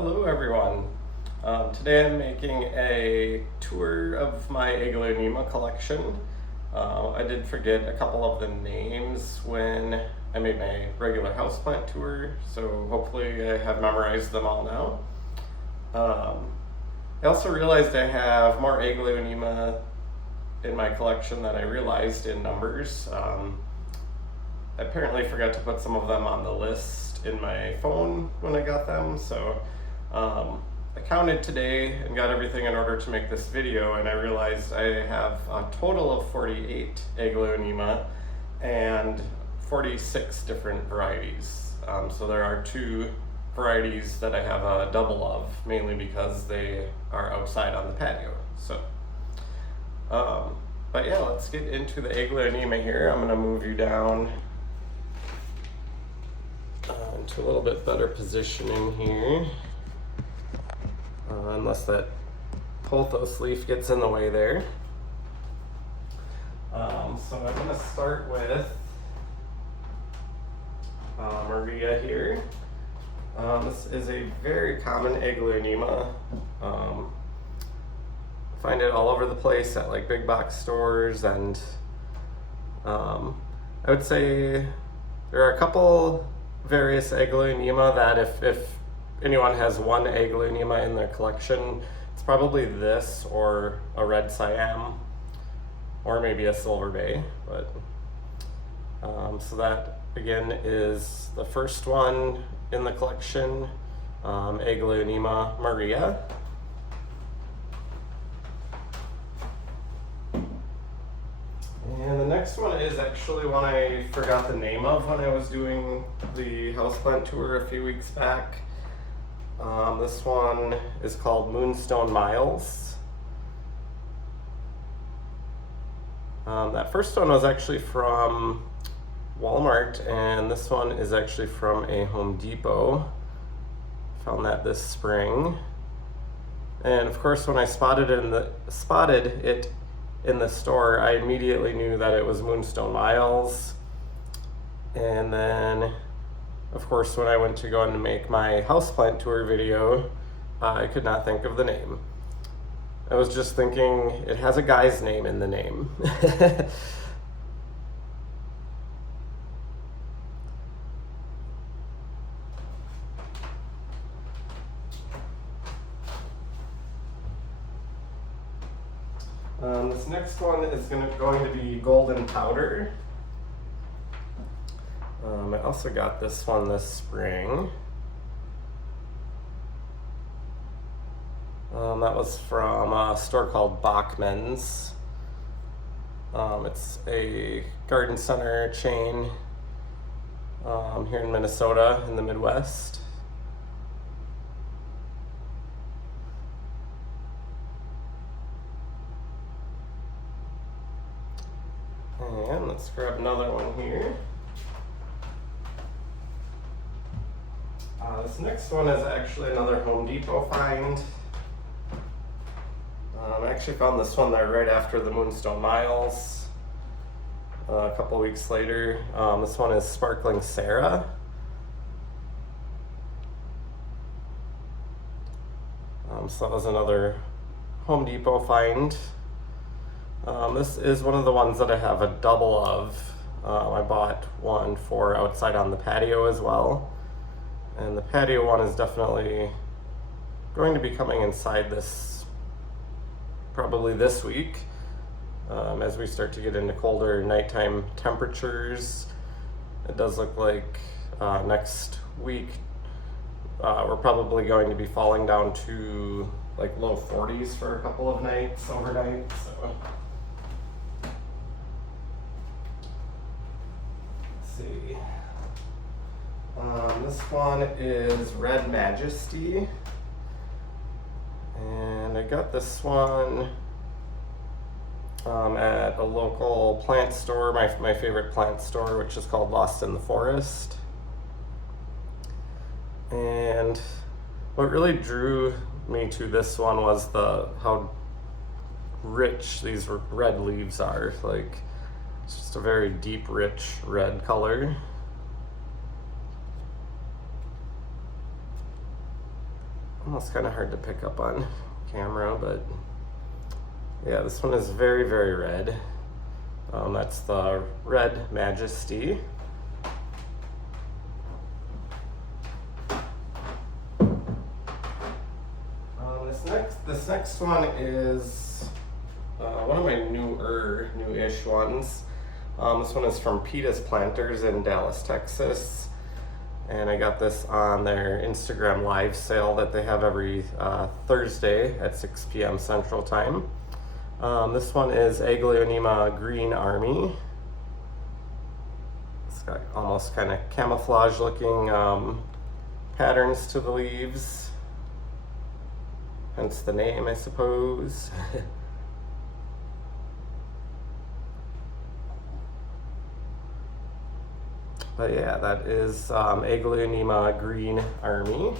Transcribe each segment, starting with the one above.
Hello everyone. Today I'm making a tour of my Aglaonema collection. I did forget a couple of the names when I made my regular houseplant tour, so hopefully I have memorized them all now. I also realized I have more Aglaonema in my collection than I realized in numbers. I apparently forgot to put some of them on the list in my phone when I got them, so I counted today and got everything in order to make this video, and I realized I have a total of 48 Aglaonema and 46 different varieties. So there are two varieties that I have a double of, mainly because they are outside on the patio. So, but yeah, let's get into the Aglaonema here. I'm gonna move you down into a little bit better positioning here. Unless that pothos leaf gets in the way there. So I'm going to start with Maria here. This is a very common Aglaonema. Find it all over the place at like big box stores, and I would say there are a couple various Aglaonema that if anyone has one Aglaonema in their collection, it's probably this or a red Siam or maybe a silver bay. But so that again is the first one in the collection, Aglaonema Maria. And the next one is actually one I forgot the name of when I was doing the houseplant tour a few weeks back. This one is called Moonstone Miles. That first one was actually from Walmart, and this one is actually from a Home Depot. Found that this spring. And of course, when I spotted it in the store, I immediately knew that it was Moonstone Miles. And then of course, when I went to go and make my houseplant tour video, I could not think of the name. I was just thinking it has a guy's name in the name. This next one is going to be Golden Powder. I also got this one this spring. That was from a store called Bachman's. It's a garden center chain here in Minnesota in the Midwest. And let's grab another one here. This next one is actually another Home Depot find. I actually found this one there right after the Moonstone Miles, a couple weeks later. This one is Sparkling Sarah. So that was another Home Depot find. This is one of the ones that I have a double of. I bought one for outside on the patio as well. And the patio one is definitely going to be coming inside this, probably this week, as we start to get into colder nighttime temperatures. It does look like next week we're probably going to be falling down to like low 40s for a couple of nights overnight. So let's see. This one is Red Majesty, and I got this one at a local plant store, my favorite plant store, which is called Lost in the Forest. And what really drew me to this one was how rich these red leaves are. Like, it's just a very deep, rich red color. almost kind of hard to pick up on camera, but yeah, this one is very, very red. That's the Red Majesty. This next one is one of my new-ish ones. This one is from Peta's Planters in Dallas, Texas. And I got this on their Instagram live sale that they have every Thursday at 6 p.m. Central Time. This one is Aglaonema Green Army. It's got almost kind of camouflage looking patterns to the leaves. Hence the name, I suppose. But yeah, that is Aglaonema Green Army.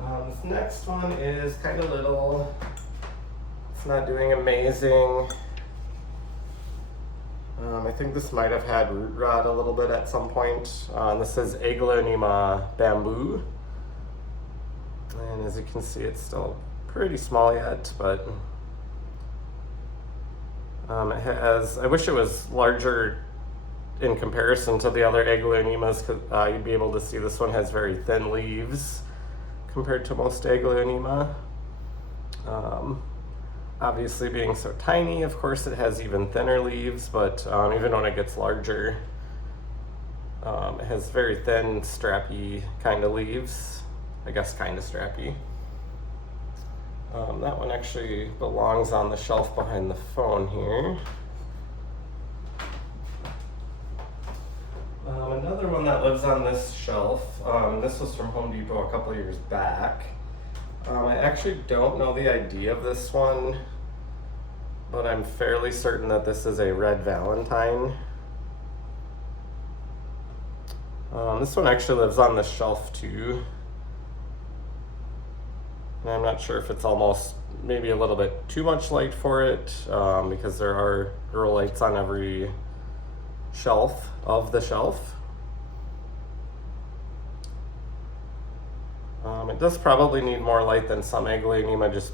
This next one is kind of little. It's not doing amazing. I think this might have had root rot a little bit at some point. This is Aglaonema Bamboo. And as you can see, it's still pretty small yet, but it has, I wish it was larger in comparison to the other Aglaonemas, because you'd be able to see this one has very thin leaves compared to most Aglaonema. Obviously being so tiny, of course it has even thinner leaves, but even when it gets larger, it has very thin, strappy kind of leaves. I guess kind of strappy. That one actually belongs on the shelf behind the phone here. Another one that lives on this shelf, this was from Home Depot a couple years back. I actually don't know the ID of this one, but I'm fairly certain that this is a Red Valentine. This one actually lives on the shelf too. And I'm not sure if it's almost maybe a little bit too much light for it, because there are grow lights on every shelf of the shelf. It does probably need more light than some Aglaonema, just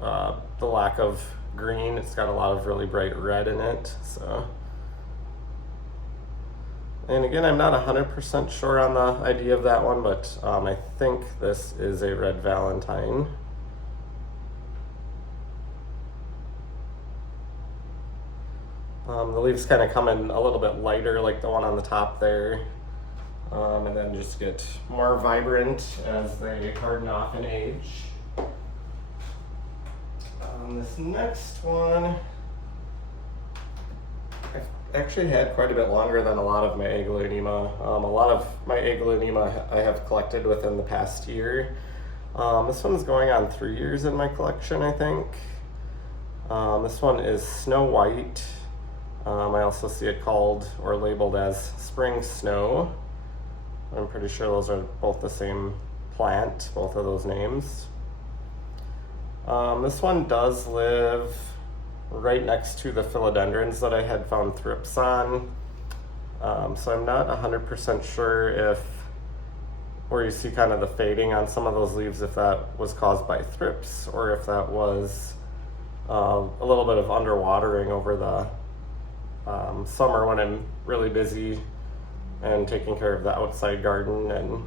the lack of green. It's got a lot of really bright red in it. So, and again, I'm not 100% sure on the idea of that one, but I think this is a Red Valentine. The leaves kind of come in a little bit lighter, like the one on the top there. And then just get more vibrant as they harden off in age. This next one, I've actually had quite a bit longer than a lot of my Aglaonema. A lot of my Aglaonema I have collected within the past year. This one's going on 3 years in my collection, I think. This one is Snow White. I also see it called or labeled as Spring Snow. I'm pretty sure those are both the same plant, both of those names. This one does live right next to the philodendrons that I had found thrips on. So I'm not 100% sure if, where you see kind of the fading on some of those leaves, if that was caused by thrips or if that was a little bit of underwatering over the summer when I'm really busy and taking care of the outside garden, and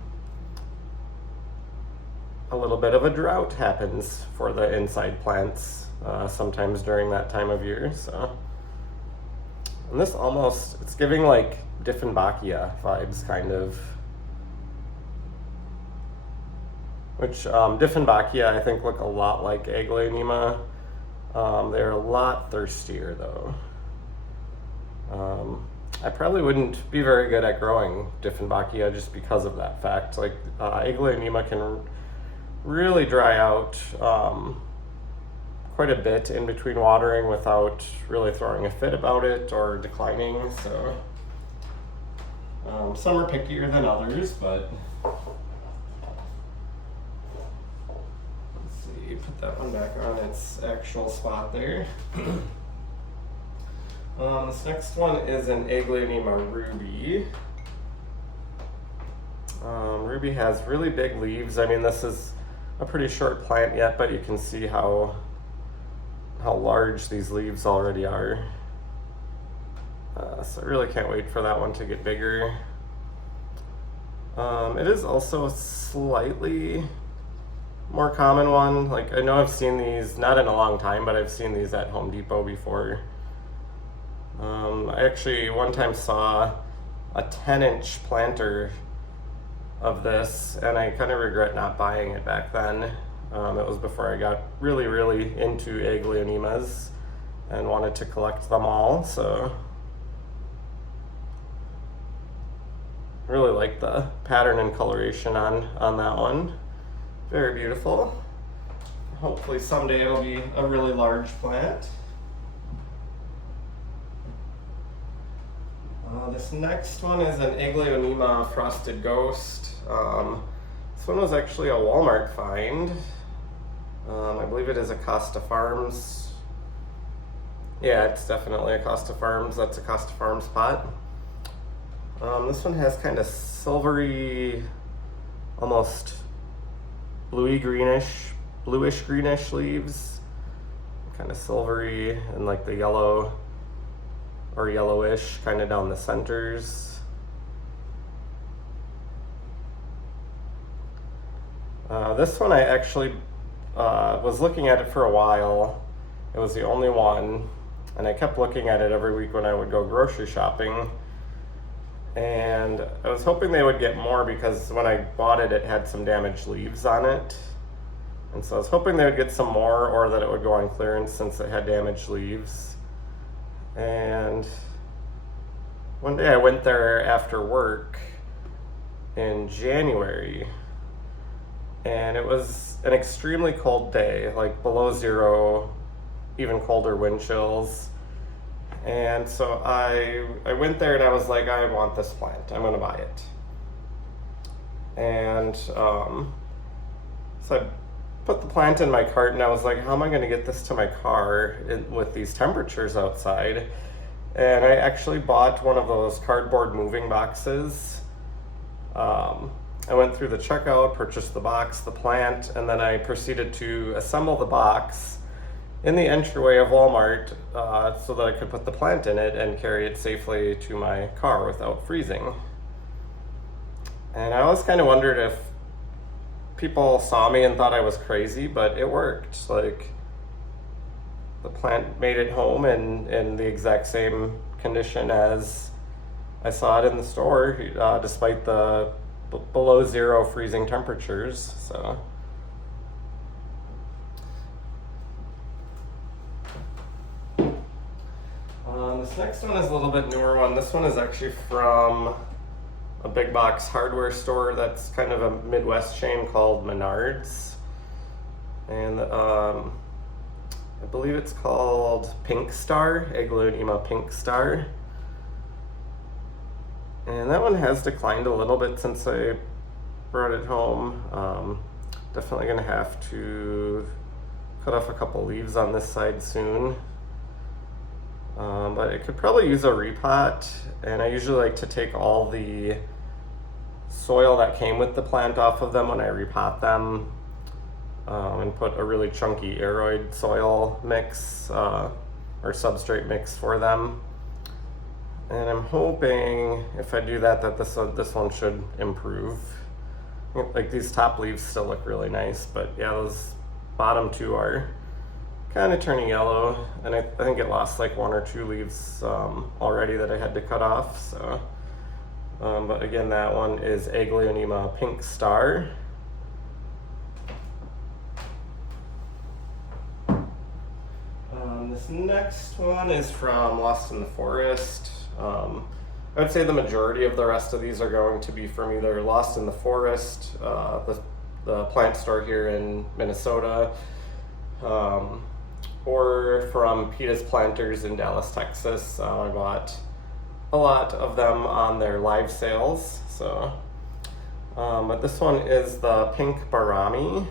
a little bit of a drought happens for the inside plants sometimes during that time of year. So, and this almost, it's giving like Dieffenbachia vibes kind of, which Dieffenbachia I think look a lot like Aglaonema. They're a lot thirstier though. I probably wouldn't be very good at growing Dieffenbachia just because of that fact. Like Aglaonema can really dry out quite a bit in between watering without really throwing a fit about it or declining. So some are pickier than others, but let's see, put that one back on its actual spot there. This next one is an Aglaonema Ruby. Ruby has really big leaves. I mean, this is a pretty short plant yet, but you can see how large these leaves already are. So I really can't wait for that one to get bigger. It is also a slightly more common one. Like, I know I've seen these, not in a long time, but I've seen these at Home Depot before. I actually one time saw a 10-inch planter of this, and I kind of regret not buying it back then. It was before I got really, really into Aglaonemas and wanted to collect them all, so I really like the pattern and coloration on that one. Very beautiful. Hopefully someday it'll be a really large plant. This next one is an Aglaonema Frosted Ghost. This one was actually a Walmart find. I believe it is a Costa Farms. Yeah, it's definitely a Costa Farms. That's a Costa Farms pot. This one has kind of silvery, almost bluish greenish leaves. Kind of silvery and like the yellow or yellowish kind of down the centers. This one I actually was looking at it for a while. It was the only one, and I kept looking at it every week when I would go grocery shopping. And I was hoping they would get more because when I bought it, it had some damaged leaves on it. And so I was hoping they would get some more, or that it would go on clearance since it had damaged leaves. And one day I went there after work in January, and it was an extremely cold day, like below zero, even colder wind chills. And so I went there and I was like, I want this plant, I'm gonna buy it. And so I put the plant in my cart and I was like, how am I gonna get this to my car with these temperatures outside? And I actually bought one of those cardboard moving boxes. I went through the checkout, purchased the box, the plant, and then I proceeded to assemble the box in the entryway of Walmart so that I could put the plant in it and carry it safely to my car without freezing. And I always kind of wondered if people saw me and thought I was crazy, but it worked. Like, the plant made it home in the exact same condition as I saw it in the store, despite the below zero freezing temperatures. So this next one is a little bit newer one. This one is actually from a big box hardware store that's kind of a Midwest chain called Menards. And I believe it's called Pink Star, Aglaonema Pink Star. And that one has declined a little bit since I brought it home. Definitely gonna have to cut off a couple leaves on this side soon. But it could probably use a repot, and I usually like to take all the soil that came with the plant off of them when I repot them, and put a really chunky aeroid soil mix or substrate mix for them. And I'm hoping if I do that this one should improve. Like, these top leaves still look really nice, but yeah, those bottom two are kind of turning yellow, and I think it lost like 1 or 2 leaves already that I had to cut off. So, but again, that one is Aglaonema Pink Star. This next one is from Lost in the Forest. I would say the majority of the rest of these are going to be from either Lost in the Forest, the plant store here in Minnesota, or from Peta's Planters in Dallas, Texas. I bought a lot of them on their live sales. So, but this one is the Pink Barami.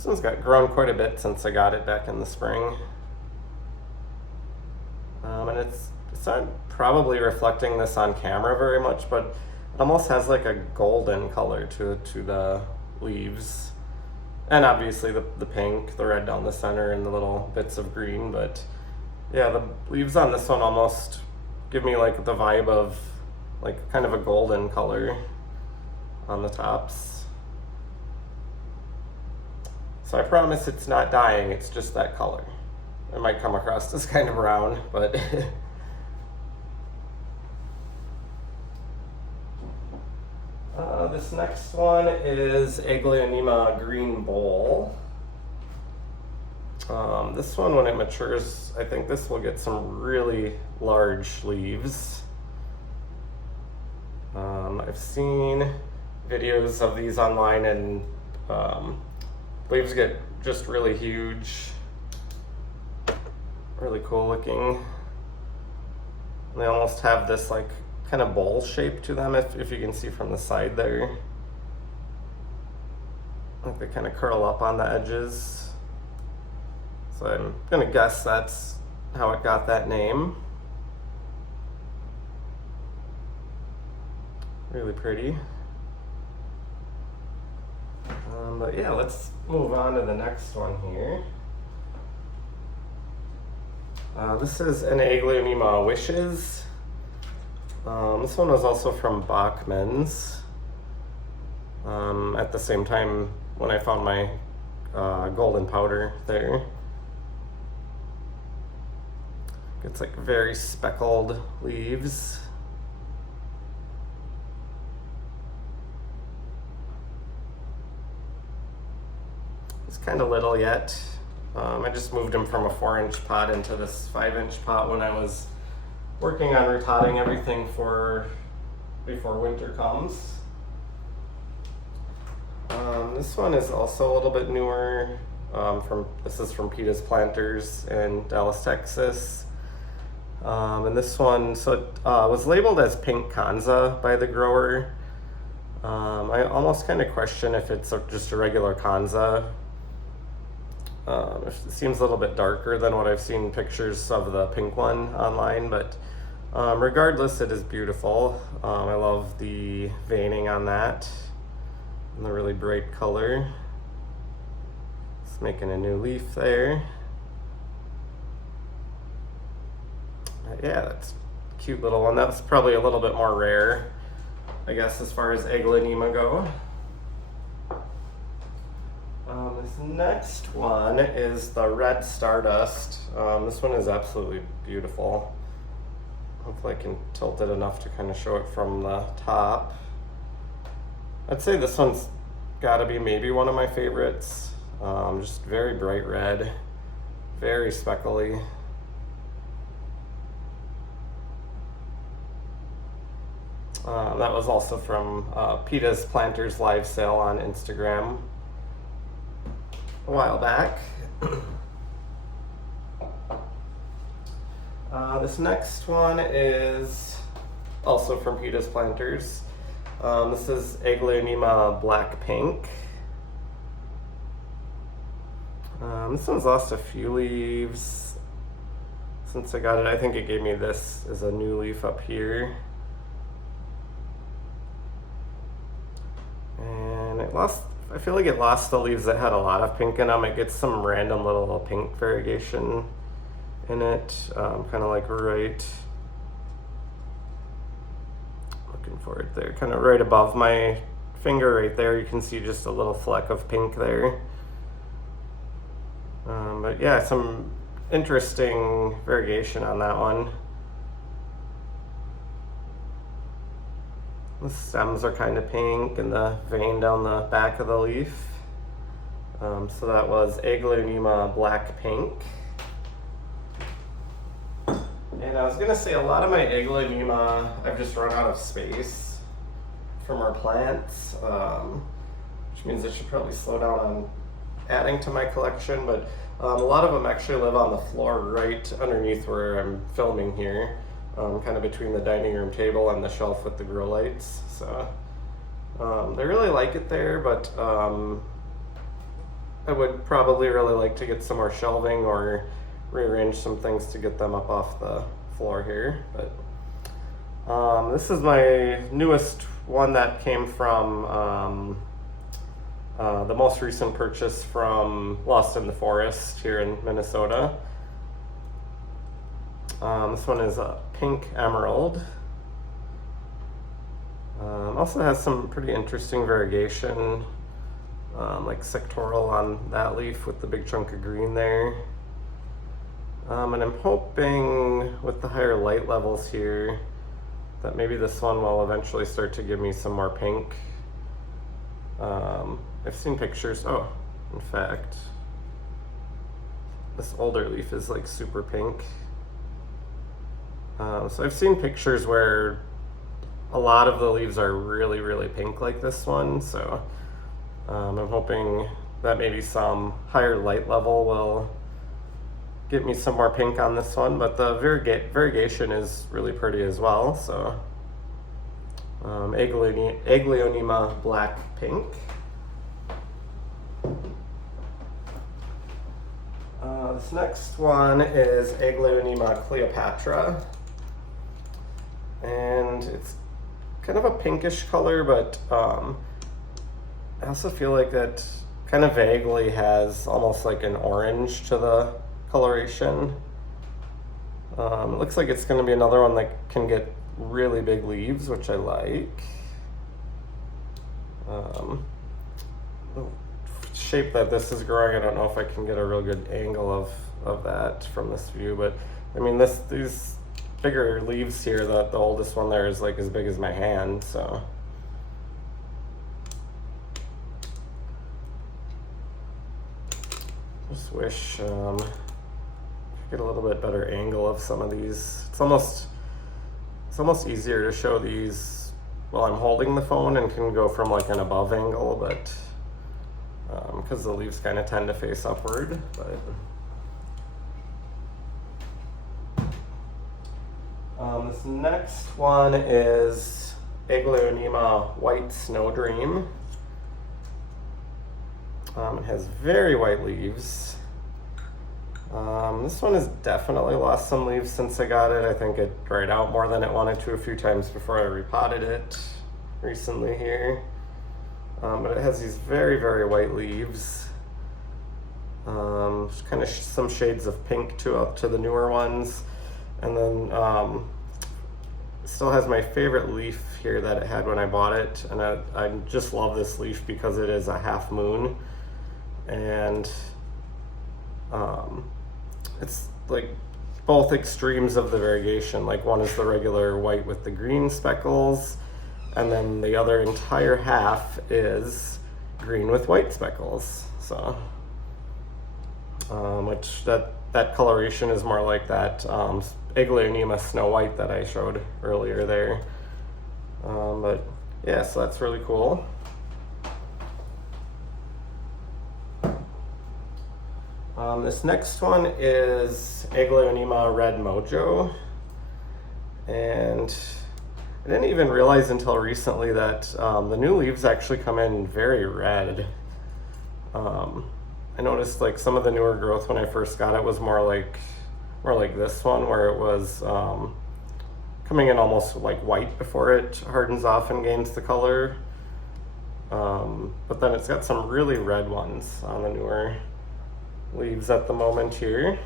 This one's got grown quite a bit since I got it back in the spring. And it's not probably reflecting this on camera very much, but it almost has like a golden color to the leaves. And obviously the pink, the red down the center, and the little bits of green. But yeah, the leaves on this one almost give me like the vibe of like kind of a golden color on the tops. So I promise it's not dying, it's just that color. It might come across as kind of brown, but this next one is Aglaonema Green Bowl. This one, when it matures, I think this will get some really large leaves. I've seen videos of these online, and leaves get just really huge, really cool looking. They almost have this like kind of bowl shape to them, if you can see from the side there. Like they kind of curl up on the edges. So I'm gonna guess that's how it got that name. Really pretty. But yeah, let's move on to the next one here. This is an Aglaonema Wishes. This one was also from Bachman's. At the same time when I found my golden powder there. It's like very speckled leaves. He's kind of little yet. I just moved him from a 4-inch pot into this 5-inch pot when I was working on retotting everything for before winter comes. This one is also a little bit newer. This is from Peta's Planters in Dallas, Texas. And this one, so it was labeled as pink Kanza by the grower. I almost kind of question if it's just a regular Kanza. It seems a little bit darker than what I've seen pictures of the pink one online, but regardless, it is beautiful. I love the veining on that and the really bright color. It's making a new leaf there. Yeah, that's a cute little one. That's probably a little bit more rare, I guess, as far as Aglaonema go. This next one is the Red Stardust. This one is absolutely beautiful. Hopefully I can tilt it enough to kind of show it from the top. I'd say this one's gotta be maybe one of my favorites. Just very bright red, very speckly. That was also from Peta's Planters live sale on Instagram a while back. This next one is also from Peta's Planters. This is Aglaonema Black Pink. This one's lost a few leaves since I got it. I think it gave me this as a new leaf up here. And it lost, I feel like it lost the leaves that had a lot of pink in them. It gets some random little pink variegation in it, kind of like right, looking for it there, kind of right above my finger right there. You can see just a little fleck of pink there. But yeah, some interesting variegation on that one. The stems are kind of pink and the vein down the back of the leaf. So that was Aglaonema Black Pink. And I was gonna say a lot of my Aglaonema, I've just run out of space from our plants, which means I should probably slow down on adding to my collection, but a lot of them actually live on the floor right underneath where I'm filming here. Kind of between the dining room table and the shelf with the grow lights. So they really like it there, but I would probably really like to get some more shelving or rearrange some things to get them up off the floor here. But this is my newest one that came from the most recent purchase from Lost in the Forest here in Minnesota. This one is a pink emerald. Also has some pretty interesting variegation, like sectoral on that leaf with the big chunk of green there. And I'm hoping with the higher light levels here that maybe this one will eventually start to give me some more pink. I've seen pictures, in fact, this older leaf is like super pink. So I've seen pictures where a lot of the leaves are really, really pink like this one. So I'm hoping that maybe some higher light level will get me some more pink on this one, but the variegation is really pretty as well. So Aglaonema black pink. This next one is Aglaonema Cleopatra, and it's kind of a pinkish color, but I also feel like that kind of vaguely has almost like an orange to the coloration. It looks like it's going to be another one that can get really big leaves, which I like. The shape that this is growing, I don't know if I can get a real good angle of that from this view, but I mean these bigger leaves here, the oldest one there is like as big as my hand, so just wish I could get a little bit better angle of some of these. It's almost easier to show these while I'm holding the phone and can go from like an above angle, but because the leaves kind of tend to face upward. But this next one is Aglaonema White Snow Dream. It has very white leaves. This one has definitely lost some leaves since I got it. I think it dried out more than it wanted to a few times before I repotted it recently here. But it has these very, very white leaves. Kind of some shades of pink to the newer ones. And then it still has my favorite leaf here that it had when I bought it. And I just love this leaf because it is a half moon. And it's like both extremes of the variegation. Like one is the regular white with the green speckles, and then the other entire half is green with white speckles. So which that coloration is more like that Aglaonema Snow White that I showed earlier there. But yeah, so that's really cool. This next one is Aglaonema Red Mojo, and I didn't even realize until recently that the new leaves actually come in very red. I noticed like some of the newer growth when I first got it was more like this one, where it was coming in almost like white before it hardens off and gains the color. But then it's got some really red ones on the newer leaves at the moment here,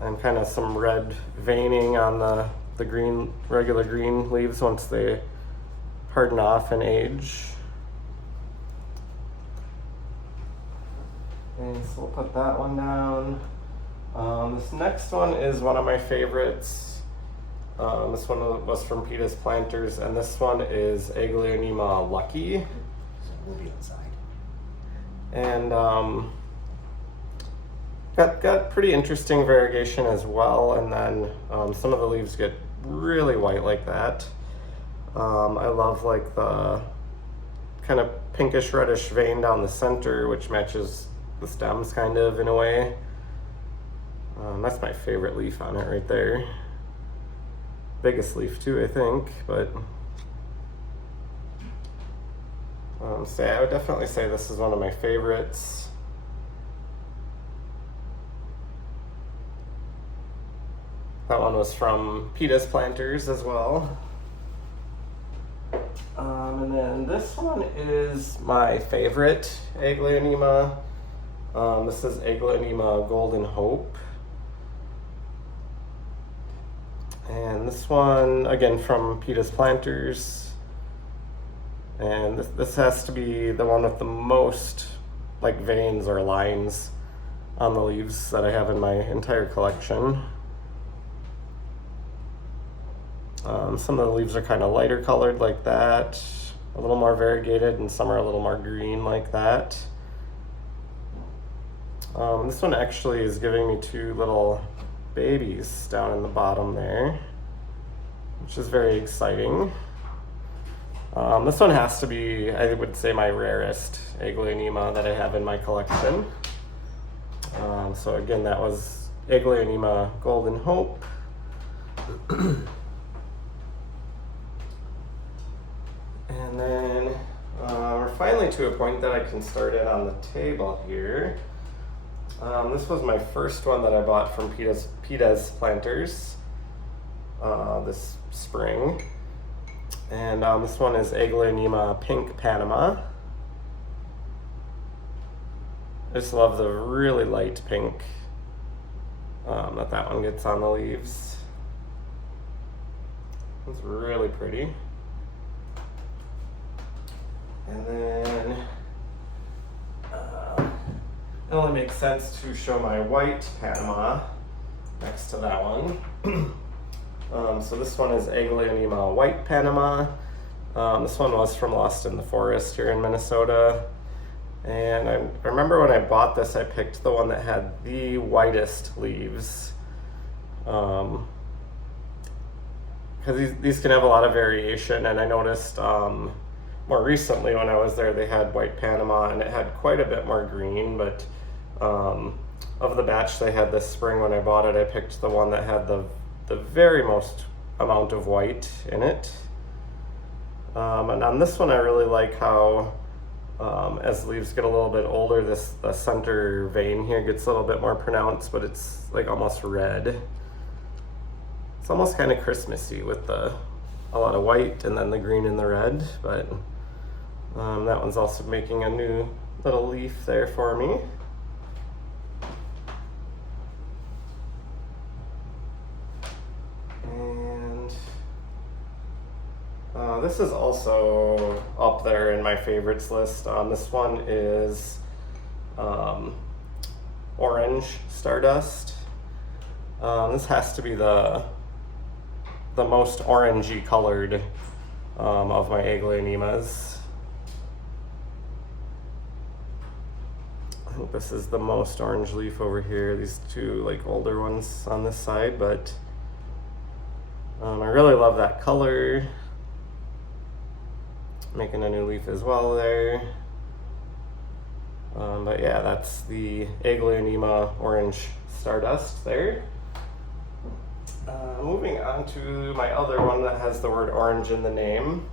and kind of some red veining on the green, regular green leaves once they harden off and age. And so we'll put that one down. This next one is one of my favorites. This one was from Peta's Planters, and this one is Aglaonema Lucky. So we'll be outside. And got pretty interesting variegation as well, and then some of the leaves get really white like that. I love like the kind of pinkish reddish vein down the center, which matches the stems kind of in a way. That's my favorite leaf on it right there. Biggest leaf too, I think, but so I would definitely say this is one of my favorites. That one was from Peta's Planters as well. And then this one is my favorite Aglaonema. This is Aglaonema Golden Hope. And this one, again, from Peta's Planters. And this has to be the one with the most like veins or lines on the leaves that I have in my entire collection. Some of the leaves are kind of lighter colored like that, a little more variegated, and some are a little more green like that. This one actually is giving me two little babies down in the bottom there, which is very exciting. This one has to be, I would say, my rarest Aglaonema that I have in my collection. So again, that was Aglaonema Golden Hope. And then we're finally to a point that I can start it on the table here. This was my first one that I bought from Peta's Planters this spring. And this one is Aglaonema Pink Panama. I just love the really light pink that one gets on the leaves. It's really pretty. And then it only makes sense to show my white Panama next to that one. So this one is Aglaonema White Panama. This one was from Lost in the Forest here in Minnesota. And I remember when I bought this, I picked the one that had the whitest leaves. Because these can have a lot of variation, and I noticed more recently when I was there, they had white Panama, and it had quite a bit more green, but of the batch they had this spring when I bought it, I picked the one that had the very most amount of white in it. And on this one, I really like how as leaves get a little bit older, the center vein here gets a little bit more pronounced, but it's like almost red. It's almost kind of Christmassy with a lot of white and then the green and the red, but that one's also making a new little leaf there for me. This is also up there in my favorites list. This one is Orange Stardust. This has to be the most orangey colored of my Aglaonemas. I think this is the most orange leaf over here. These two like older ones on this side, but I really love that color. Making a new leaf as well there. But yeah, that's the Aglaonema Orange Stardust there. Moving on to my other one that has the word orange in the name.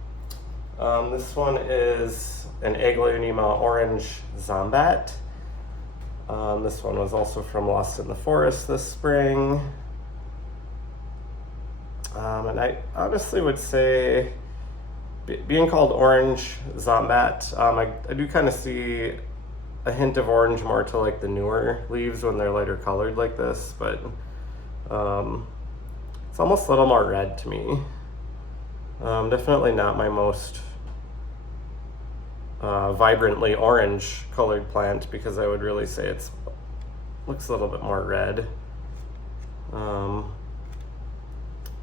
This one is an Aglaonema Orange Zombat. This one was also from Lost in the Forest this spring. And I honestly would say, being called Orange Zombat, I do kind of see a hint of orange more to like the newer leaves when they're lighter colored like this, but it's almost a little more red to me. Definitely not my most vibrantly orange colored plant, because I would really say it's looks a little bit more red.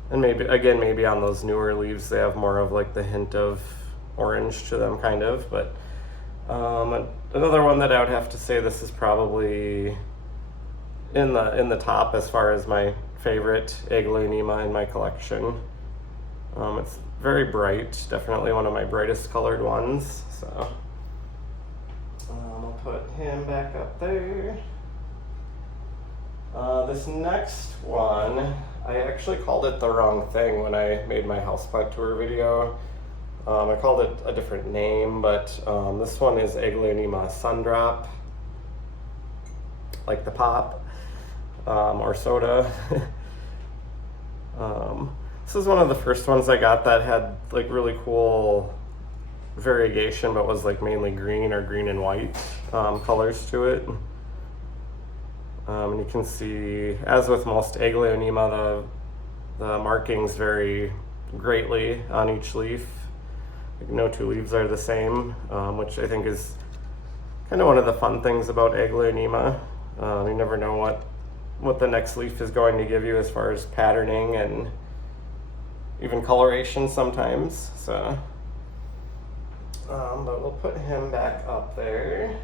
And maybe on those newer leaves they have more of like the hint of orange to them, kind of. But another one that I would have to say this is probably in the top as far as my favorite Aglaonema in my collection. It's very bright, definitely one of my brightest colored ones. So I'll put him back up there. This next one, I actually called it the wrong thing when I made my houseplant tour video. I called it a different name, but this one is Aglaonema Sundrop, like the pop or soda. This is one of the first ones I got that had like really cool variegation, but was like mainly green or green and white colors to it. And you can see, as with most Aglaonema, the markings vary greatly on each leaf. Like no two leaves are the same, which I think is kind of one of the fun things about Aglaonema. You never know what the next leaf is going to give you as far as patterning and even coloration sometimes. So, but we'll put him back up there.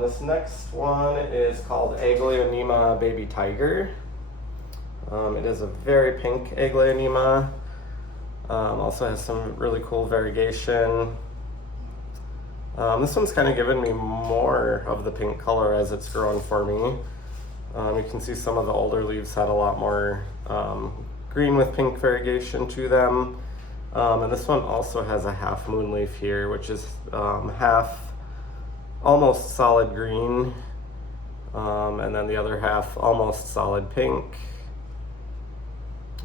This next one is called Aglaonema Baby Tiger. It is a very pink Aglaonema. Also has some really cool variegation. This one's kind of given me more of the pink color as it's grown for me. You can see some of the older leaves had a lot more green with pink variegation to them. And this one also has a half moon leaf here, which is half almost solid green, and then the other half almost solid pink.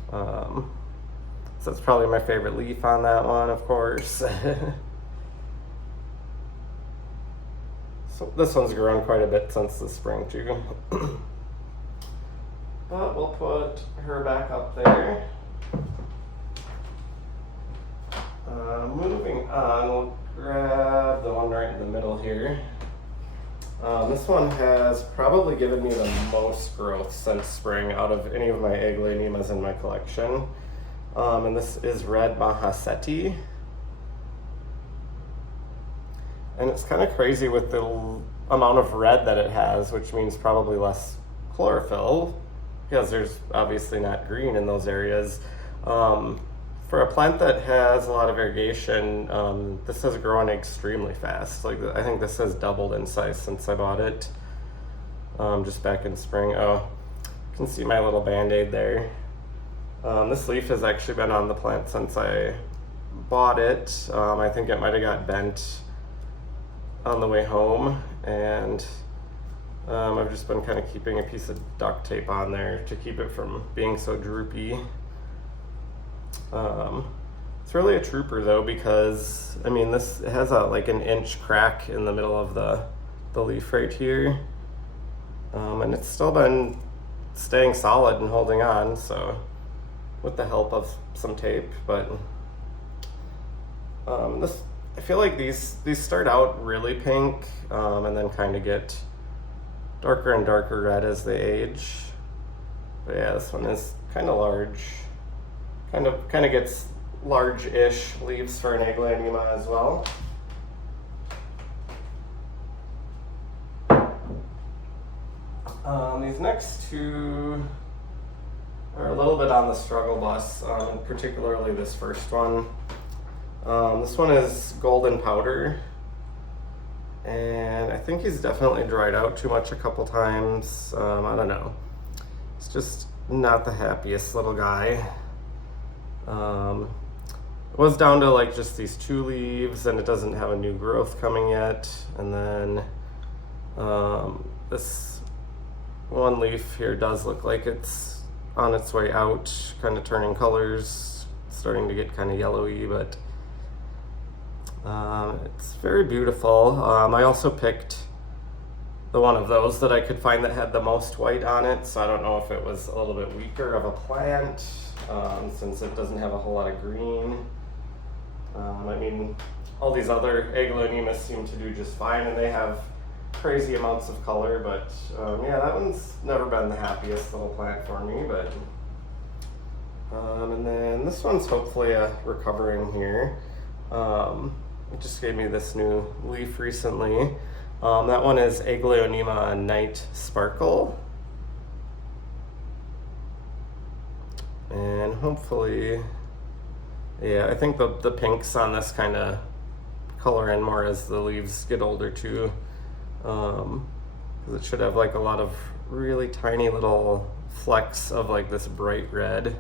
So that's probably my favorite leaf on that one, of course. So this one's grown quite a bit since the spring too. But we'll put her back up there. Moving on, we'll grab the one right in the middle here. This one has probably given me the most growth since spring out of any of my Aglaonemas in my collection. And this is Red Mahaseti. And it's kind of crazy with the amount of red that it has, which means probably less chlorophyll, because there's obviously not green in those areas. For a plant that has a lot of variegation, this has grown extremely fast. Like, I think this has doubled in size since I bought it, just back in spring. Oh, you can see my little band-aid there. This leaf has actually been on the plant since I bought it. I think it might have got bent on the way home, and I've just been kind of keeping a piece of duct tape on there to keep it from being so droopy. It's really a trooper though, because I mean this has like an inch crack in the middle of the leaf right here, and it's still been staying solid and holding on, so with the help of some tape. But I feel like these start out really pink, and then kind of get darker and darker red as they age. But yeah, this one is kind of large. Kind of gets large-ish leaves for an Aglaonema as well. These next two are a little bit on the struggle bus, and particularly this first one. This one is Golden Powder, and I think he's definitely dried out too much a couple times. I don't know. It's just not the happiest little guy. It was down to like just these two leaves, and it doesn't have a new growth coming yet. And then this one leaf here does look like it's on its way out, kind of turning colors, starting to get kind of yellowy, but it's very beautiful. I also picked the one of those that I could find that had the most white on it, so I don't know if it was a little bit weaker of a plant, since it doesn't have a whole lot of green. I mean, all these other Aglaonemas seem to do just fine, and they have crazy amounts of color, but yeah, that one's never been the happiest little plant for me. But and then this one's hopefully recovering here. It just gave me this new leaf recently. That one is Aglaonema Night Sparkle. And hopefully, yeah, I think the pinks on this kind of color in more as the leaves get older too. Because it should have like a lot of really tiny little flecks of like this bright red.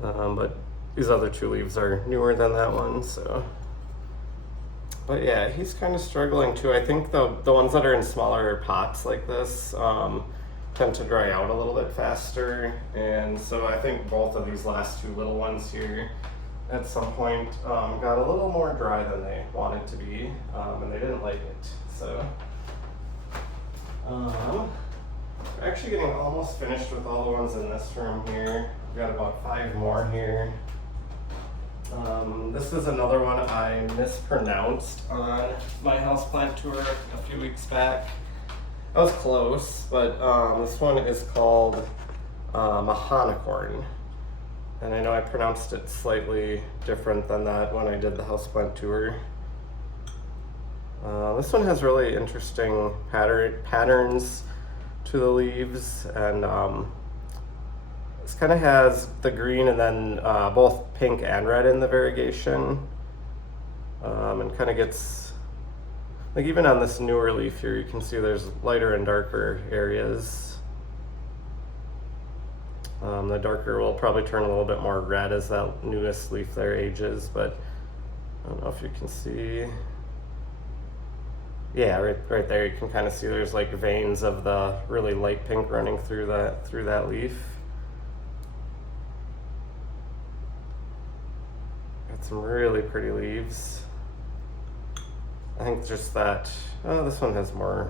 But these other two leaves are newer than that one, so But yeah, he's kind of struggling too. I think the ones that are in smaller pots like this tend to dry out a little bit faster. And so I think both of these last two little ones here at some point got a little more dry than they wanted to be, and they didn't like it. So we're actually getting almost finished with all the ones in this room here. We've got about 5 more here. This is another one I mispronounced on my houseplant tour a few weeks back. I was close, but this one is called Mahanacorn. And I know I pronounced it slightly different than that when I did the houseplant tour. This one has really interesting patterns to the leaves, and this kind of has the green and then both pink and red in the variegation, and kind of gets, like even on this newer leaf here, you can see there's lighter and darker areas. The darker will probably turn a little bit more red as that newest leaf there ages, but I don't know if you can see. Yeah, right there you can kind of see there's like veins of the really light pink running through that leaf. Got some really pretty leaves. I think just that, this one has a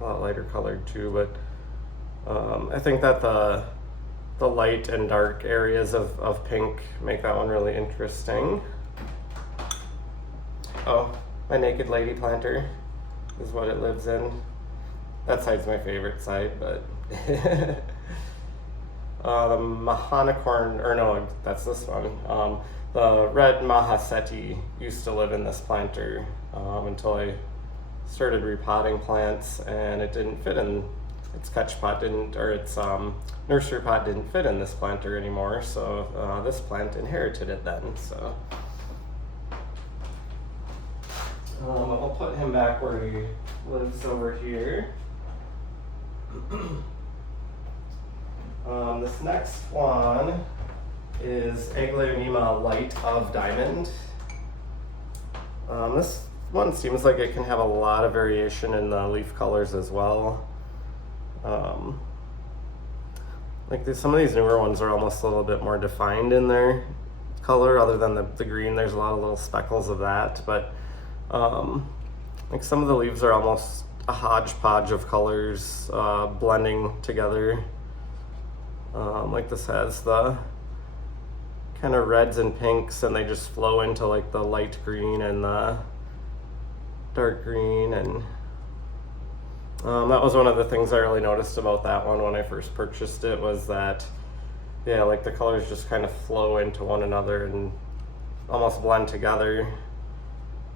lot lighter colored too, but I think that the light and dark areas of pink make that one really interesting. Oh, my naked lady planter is what it lives in. That side's my favorite side, but the Mahanacorn, or no, that's this one. The red Mahaseti used to live in this planter until I started repotting plants, and it didn't fit in. Its catch pot didn't, or its nursery pot didn't fit in this planter anymore, so this plant inherited it then. So I'll put him back where he lives over here. This next one is Aglaonema Light of Diamond. This one seems like it can have a lot of variation in the leaf colors as well. Some of these newer ones are almost a little bit more defined in their color, other than the green. There's a lot of little speckles of that, but some of the leaves are almost a hodgepodge of colors blending together. Like this has the kind of reds and pinks, and they just flow into like the light green and the dark green, and that was one of the things I really noticed about that one when I first purchased it, was that, yeah, like the colors just kind of flow into one another and almost blend together,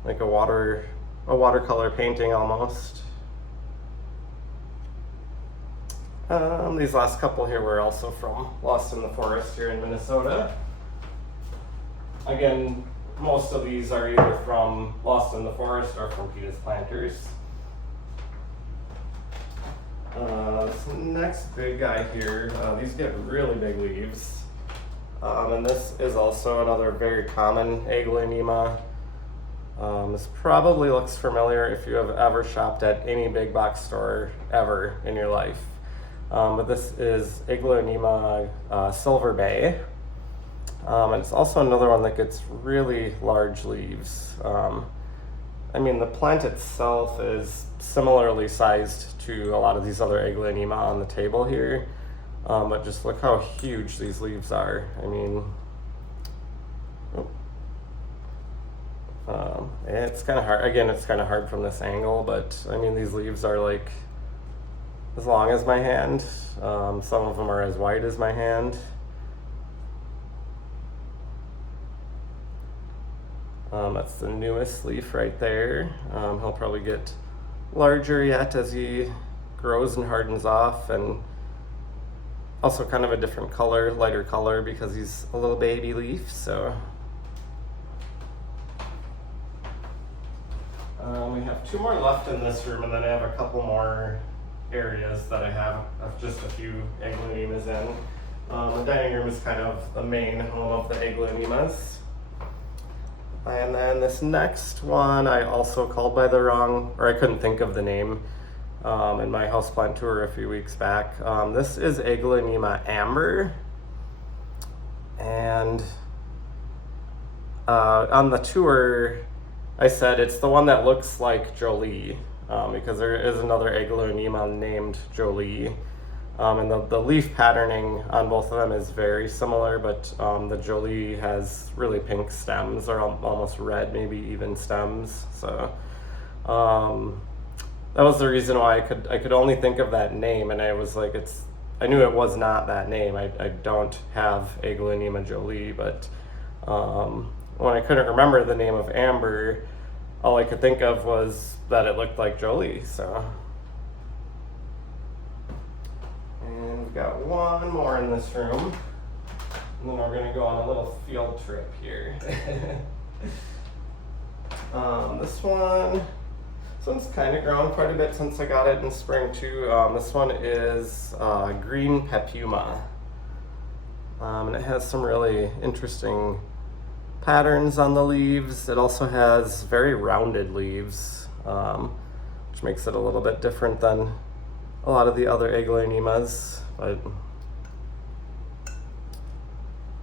like a watercolor painting almost. These last couple here were also from Lost in the Forest here in Minnesota. Again, most of these are either from Lost in the Forest or from Peter's Planters. This next big guy here, these get really big leaves. And this is also another very common Aglaonema. This probably looks familiar if you have ever shopped at any big box store ever in your life. But this is Aglaonema Silver Bay. And it's also another one that gets really large leaves. I mean, the plant itself is similarly sized to a lot of these other Aglaonema on the table here, but just look how huge these leaves are. I mean, it's kind of hard. Again, it's kind of hard from this angle, but I mean, these leaves are like as long as my hand. Some of them are as wide as my hand. That's the newest leaf right there. He'll probably get larger yet as he grows and hardens off, and also kind of a different color, lighter color, because he's a little baby leaf. So we have 2 more left in this room, and then I have a couple more areas that I have just a few Aglaonemas in. The dining room is kind of the main home of the Aglaonemas. And then this next one I also called by the wrong, or I couldn't think of the name in my houseplant tour a few weeks back. This is Aglaonema amber. And on the tour, I said it's the one that looks like Jolie, because there is another Aglaonema named Jolie. And the leaf patterning on both of them is very similar, but the Jolie has really pink stems, or almost red, maybe even stems. So that was the reason why I could only think of that name, and I was like, I knew it was not that name. I don't have Aglaonema Jolie, but when I couldn't remember the name of amber, all I could think of was that it looked like Jolie. So. And we've got one more in this room, and then we're going to go on a little field trip here. This one's kind of grown quite a bit since I got it in spring too. This one is green pepuma, and it has some really interesting patterns on the leaves. It also has very rounded leaves, which makes it a little bit different than a lot of the other Aglaonemas, but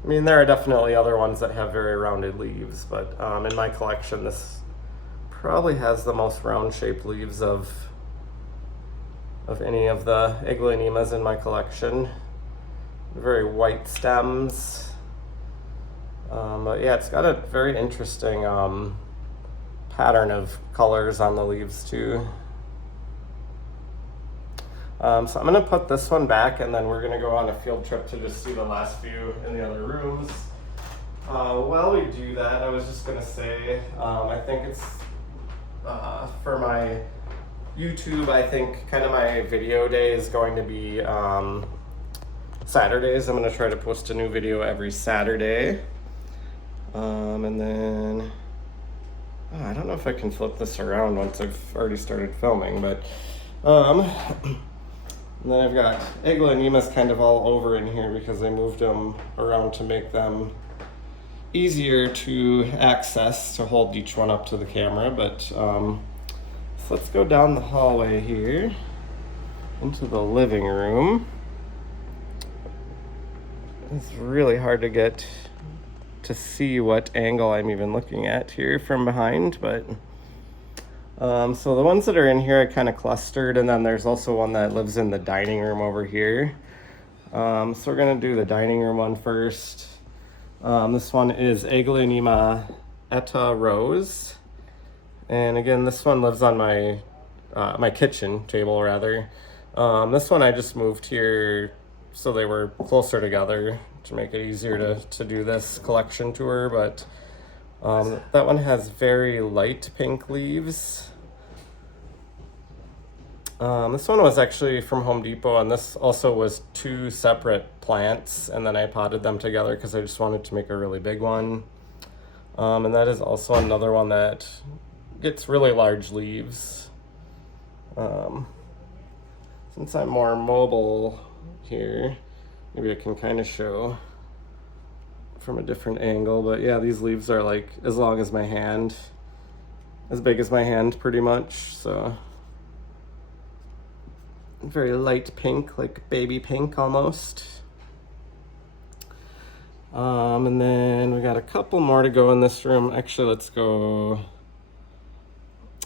I mean, there are definitely other ones that have very rounded leaves, but in my collection, this probably has the most round-shaped leaves of any of the Aglaonemas in my collection. Very white stems, but yeah, it's got a very interesting pattern of colors on the leaves too. So I'm going to put this one back, and then we're going to go on a field trip to just see the last few in the other rooms. While we do that, I was just going to say, I think it's for my YouTube, I think kind of my video day is going to be Saturdays. I'm going to try to post a new video every Saturday. And then, I don't know if I can flip this around once I've already started filming, but and then I've got Aglaonemas kind of all over in here because I moved them around to make them easier to access, to hold each one up to the camera. But so let's go down the hallway here into the living room. It's really hard to get to see what angle I'm even looking at here from behind, but so the ones that are in here are kind of clustered, and then there's also one that lives in the dining room over here. So we're going to do the dining room one first. This one is Aglaonema Etta Rose. And again, this one lives on my my kitchen table, rather. This one I just moved here so they were closer together to make it easier to do this collection tour, but that one has very light pink leaves. This one was actually from Home Depot, and this also was two separate plants, and then I potted them together because I just wanted to make a really big one. And that is also another one that gets really large leaves. Since I'm more mobile here, maybe I can kind of show from a different angle, but yeah, these leaves are like as long as my hand, as big as my hand pretty much. So very light pink, like baby pink almost. And then we got a couple more to go in this room. Actually, let's go.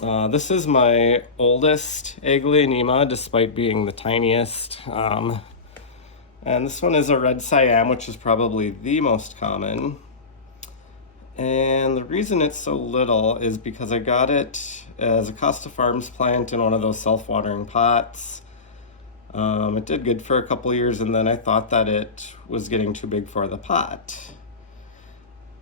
This is my oldest Aglaonema, despite being the tiniest. And this one is a red Siam, which is probably the most common. And the reason it's so little is because I got it as a Costa Farms plant in one of those self-watering pots. It did good for a couple years, and then I thought that it was getting too big for the pot.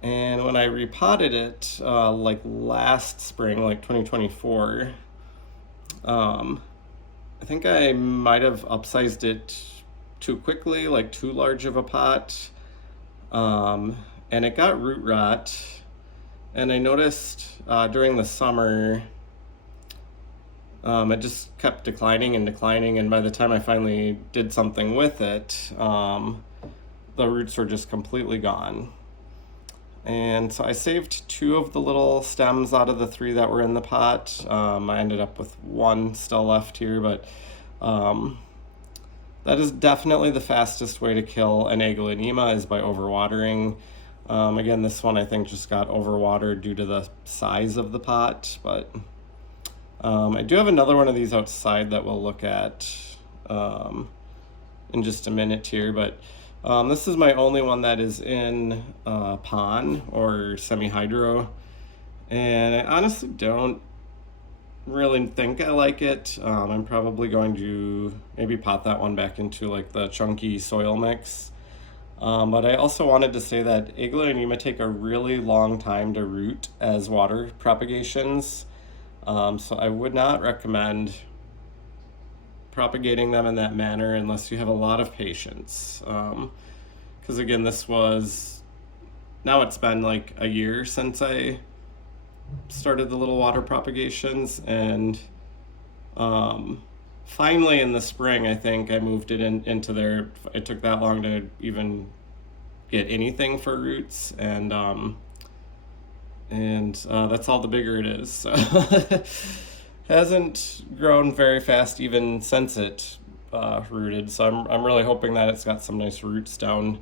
And when I repotted it, like last spring, like 2024, I think I might have upsized it too quickly, like too large of a pot, and it got root rot. And I noticed during the summer, it just kept declining and declining, and by the time I finally did something with it, the roots were just completely gone. And so I saved 2 of the little stems out of the 3 that were in the pot. I ended up with 1 still left here, but that is definitely the fastest way to kill an Aglaonema is by overwatering. Again, this one I think just got overwatered due to the size of the pot, but I do have another one of these outside that we'll look at in just a minute here, but this is my only one that is in pond or semi-hydro, and I honestly don't really think I like it. I'm probably going to maybe pot that one back into like the chunky soil mix. But I also wanted to say that Aglaonema take a really long time to root as water propagations. So I would not recommend propagating them in that manner unless you have a lot of patience. Because again, now it's been like a year since I started the little water propagations, and finally in the spring I think I moved it into there. It took that long to even get anything for roots, and that's all the bigger it is. So hasn't grown very fast even since it rooted. So I'm really hoping that it's got some nice roots down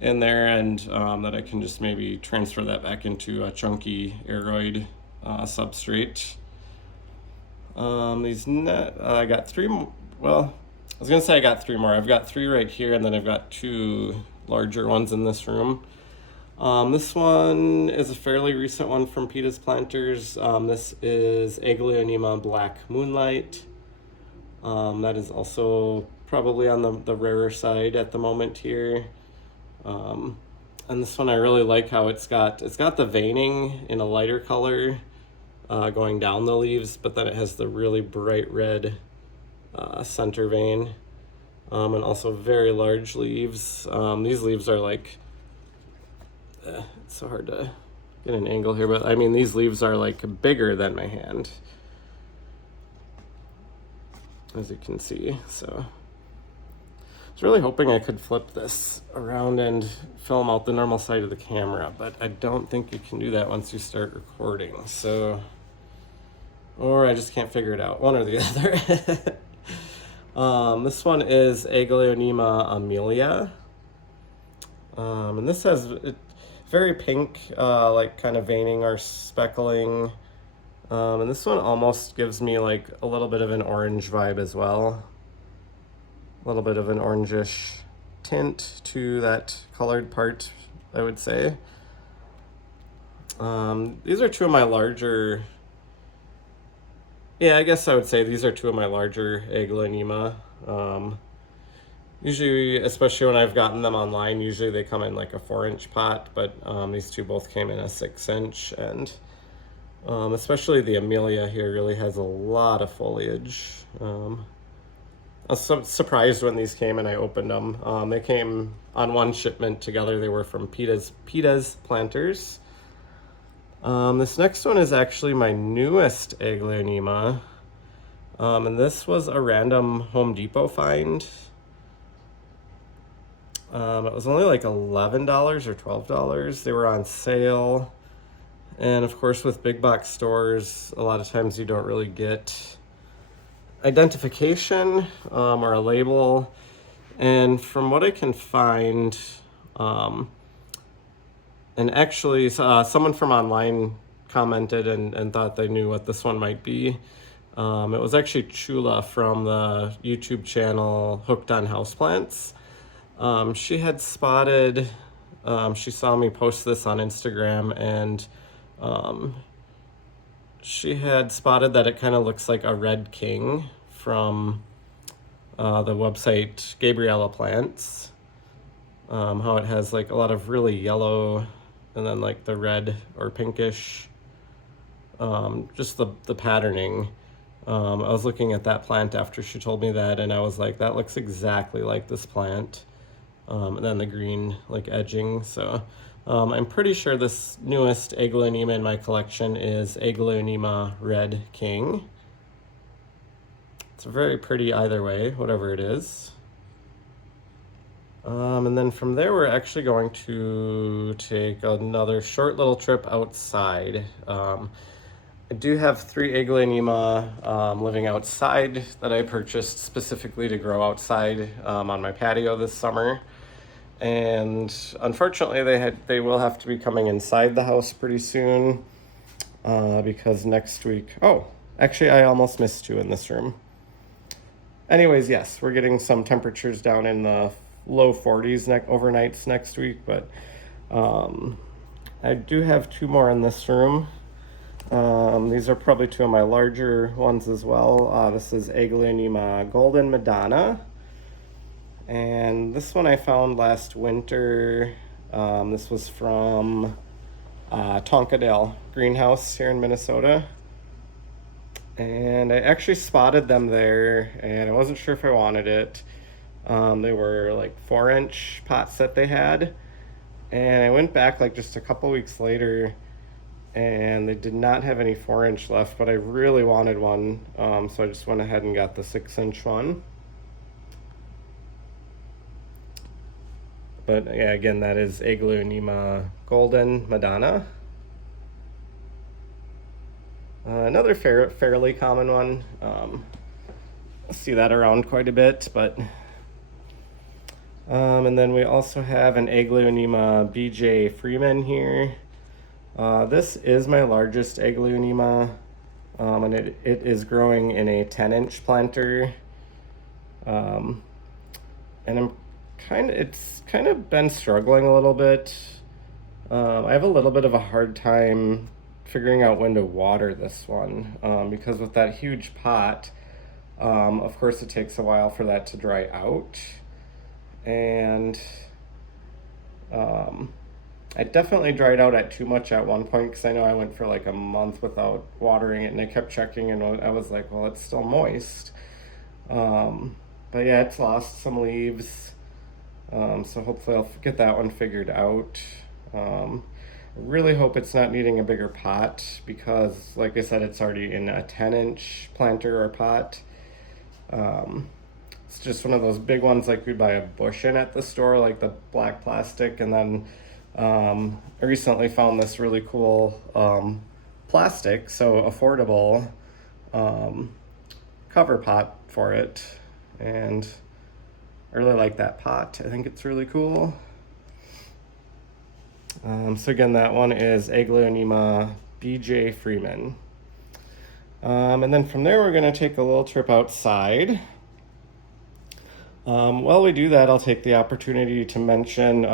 in there, and that I can just maybe transfer that back into a chunky aeroid substrate. I got 3 well, I was gonna say I got 3 more. I've got 3 right here, and then I've got 2 larger ones in this room. This one is a fairly recent one from Peta's Planters. This is Aglaonema Black Moonlight. That is also probably on the rarer side at the moment here. And this one I really like how it's got the veining in a lighter color going down the leaves, but then it has the really bright red center vein, and also very large leaves. These leaves are like, it's so hard to get an angle here, but I mean these leaves are like bigger than my hand, as you can see. So I was really hoping I could flip this around and film out the normal side of the camera, but I don't think you can do that once you start recording. So, or I just can't figure it out, one or the other. This one is Aglaonema Amelia. And this has very pink, like kind of veining or speckling. And this one almost gives me like a little bit of an orange vibe as well. A little bit of an orangish tint to that colored part, I would say. These are 2 of my larger, I guess I would say these are 2 of my larger Aglaonema. Usually, especially when I've gotten them online, usually they come in like a 4-inch pot, but these 2 both came in a 6-inch, and especially the Amelia here really has a lot of foliage. I was surprised when these came and I opened them. They came on one shipment together. They were from Peta's Planters. This next one is actually my newest Aglaonema. And this was a random Home Depot find. It was only like $11 or $12. They were on sale. And of course with big box stores, a lot of times you don't really get identification or a label. And from what I can find, and actually someone from online commented and thought they knew what this one might be. It was actually Chula from the YouTube channel Hooked on Houseplants. She had spotted, she saw me post this on Instagram, and she had spotted that it kind of looks like a red king from the website Gabriella Plants. How it has like a lot of really yellow and then like the red or pinkish, just the patterning. I was looking at that plant after she told me that, and I was like, that looks exactly like this plant. And then the green like edging. So I'm pretty sure this newest Aglaonema in my collection is Aglaonema Red King. It's very pretty either way, whatever it is. And then from there, we're actually going to take another short little trip outside. I do have 3 Aglaonema living outside that I purchased specifically to grow outside on my patio this summer. And unfortunately, they will have to be coming inside the house pretty soon because next week... Oh, actually, I almost missed 2 in this room. Anyways, yes, we're getting some temperatures down in the low 40s overnights next week, but I do have 2 more in this room. These are probably 2 of my larger ones as well. This is Aglaonema Golden Madonna, and this one I found last winter. This was from Tonkadale Greenhouse here in Minnesota. And I actually spotted them there, and I wasn't sure if I wanted it. They were like 4-inch pots that they had. And I went back like just a couple weeks later, and they did not have any 4-inch left, but I really wanted one. So I just went ahead and got the 6-inch one. But yeah, again, that is Aglaonema Golden Madonna. Another fairly common one. I see that around quite a bit, but and then we also have an Aglaonema BJ Freeman here. This is my largest Aglaonema, and it is growing in a 10-inch planter. And it's kind of been struggling a little bit. I have a little bit of a hard time figuring out when to water this one because with that huge pot, of course it takes a while for that to dry out, and I definitely dried out at too much at one point because I know I went for like a month without watering it, and I kept checking and I was like, well, it's still moist. But yeah, it's lost some leaves, so hopefully I'll get that one figured out. Really hope it's not needing a bigger pot because, like I said, it's already in a 10-inch planter or pot. It's just one of those big ones like we'd buy a bush in at the store, like the black plastic. And then I recently found this really cool plastic, so affordable cover pot for it. And I really like that pot. I think it's really cool. So again, that one is Aglaonema BJ Freeman. And then from there, we're going to take a little trip outside. While we do that, I'll take the opportunity to mention,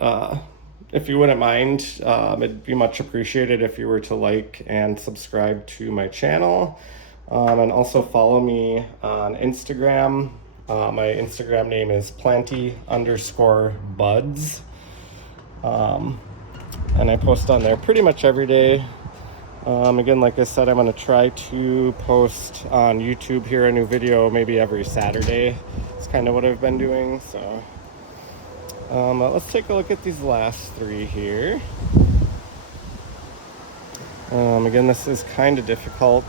if you wouldn't mind, it'd be much appreciated if you were to like and subscribe to my channel, and also follow me on Instagram. My Instagram name is planty_buds. And I post on there pretty much every day. Again, like I said, I'm going to try to post on YouTube here a new video maybe every Saturday. It's kind of what I've been doing. So let's take a look at these last 3 here. Again, this is kind of difficult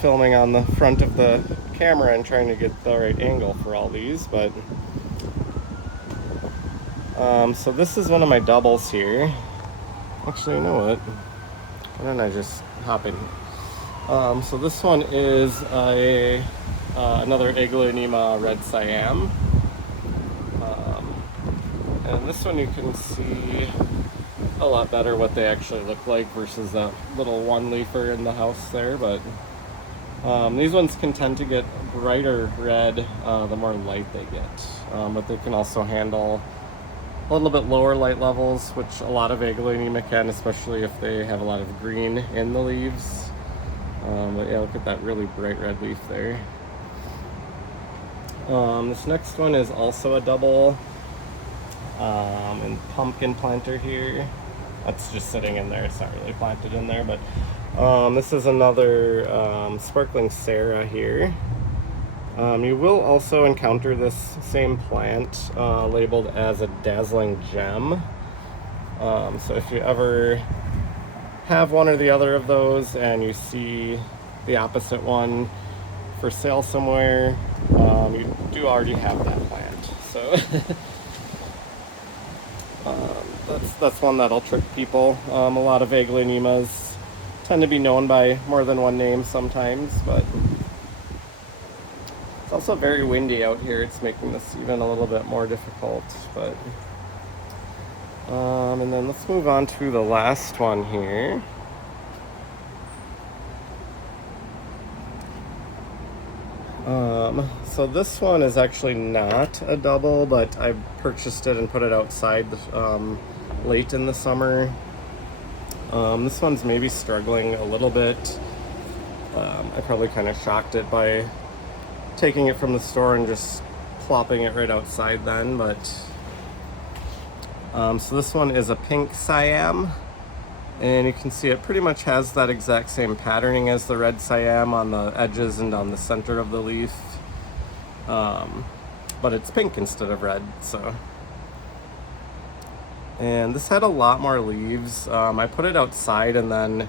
filming on the front of the camera and trying to get the right angle for all these, but so this is one of my doubles here. Actually, you know what? Why don't I just hop in? So this one is another Aglaonema Red Siam. And this one you can see a lot better what they actually look like versus that little one-leafer in the house there. But these ones can tend to get brighter red the more light they get. But they can also handle a little bit lower light levels, which a lot of Aglaonema can, especially if they have a lot of green in the leaves. But yeah, look at that really bright red leaf there. This next one is also a double and pumpkin planter here. That's just sitting in there, it's not really planted in there, but this is another sparkling Sarah here. You will also encounter this same plant labeled as a dazzling gem. So if you ever have one or the other of those and you see the opposite one for sale somewhere, you do already have that plant. So that's one that'll trick people. A lot of Aglaonemas tend to be known by more than one name sometimes, but it's also very windy out here. It's making this even a little bit more difficult. But and then let's move on to the last one here. So this one is actually not a double, but I purchased it and put it outside late in the summer. This one's maybe struggling a little bit. I probably kind of shocked it by taking it from the store and just plopping it right outside then, but so this one is a pink Siam, and you can see it pretty much has that exact same patterning as the red Siam on the edges and on the center of the leaf, but it's pink instead of red. So, and this had a lot more leaves. I put it outside, and then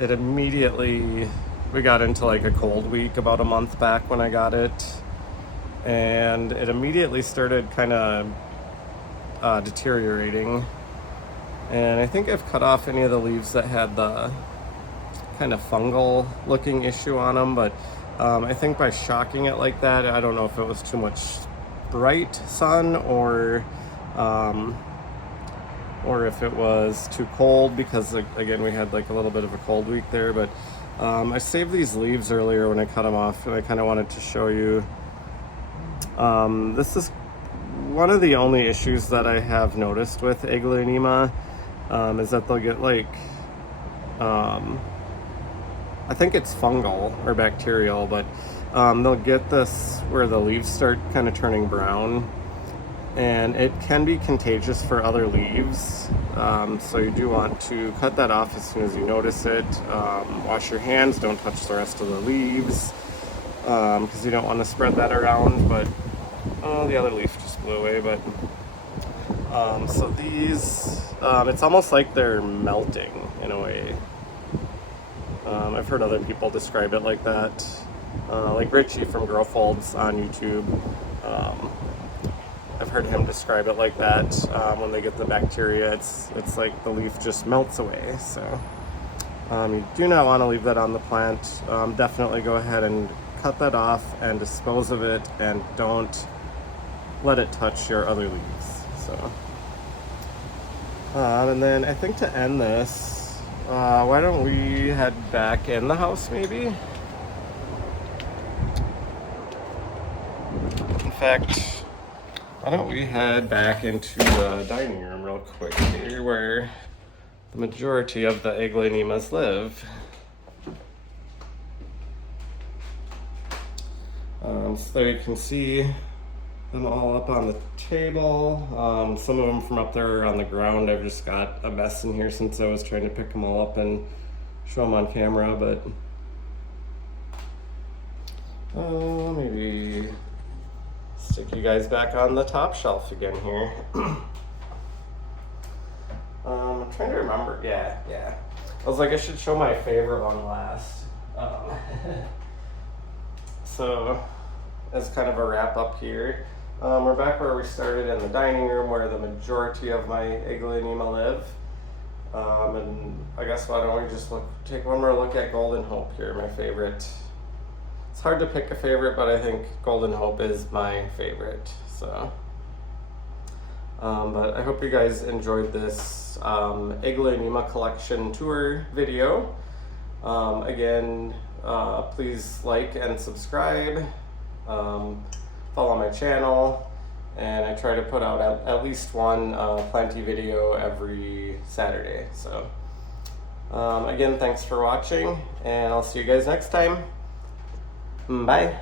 it immediately, we got into like a cold week about a month back when I got it, and it immediately started kind of deteriorating. And I think I've cut off any of the leaves that had the kind of fungal looking issue on them, but I think by shocking it like that, I don't know if it was too much bright sun or if it was too cold, because again, we had like a little bit of a cold week there. But I saved these leaves earlier when I cut them off, and I kind of wanted to show you. This is one of the only issues that I have noticed with Aglaonema, is that they'll get like, I think it's fungal or bacterial, but they'll get this where the leaves start kind of turning brown, and it can be contagious for other leaves. So you do want to cut that off as soon as you notice it. Wash your hands, don't touch the rest of the leaves, because you don't want to spread that around. But the other leaf just blew away. But so these, it's almost like they're melting in a way. I've heard other people describe it like that, like Richie from Grow Folds on YouTube. I've heard him describe it like that. When they get the bacteria, it's like the leaf just melts away. So you do not want to leave that on the plant. Definitely go ahead and cut that off and dispose of it, and don't let it touch your other leaves. So and then I think to end this, why don't we head back in the house maybe? In fact, why don't we head back into the dining room real quick here, where the majority of the Aglaonemas live. So there you can see them all up on the table. Some of them from up there are on the ground. I've just got a mess in here since I was trying to pick them all up and show them on camera, but maybe stick you guys back on the top shelf again here. I'm trying to remember. Yeah. I was like, I should show my favorite one last. So, as kind of a wrap up here, we're back where we started in the dining room, where the majority of my Aglaonema live. And I guess why don't we just take one more look at Golden Hope here, my favorite. It's hard to pick a favorite, but I think Golden Hope is my favorite. So, but I hope you guys enjoyed this Aglaonema collection tour video. Again, please like and subscribe, follow my channel, and I try to put out at least one planty video every Saturday. So again, thanks for watching, and I'll see you guys next time. Bye.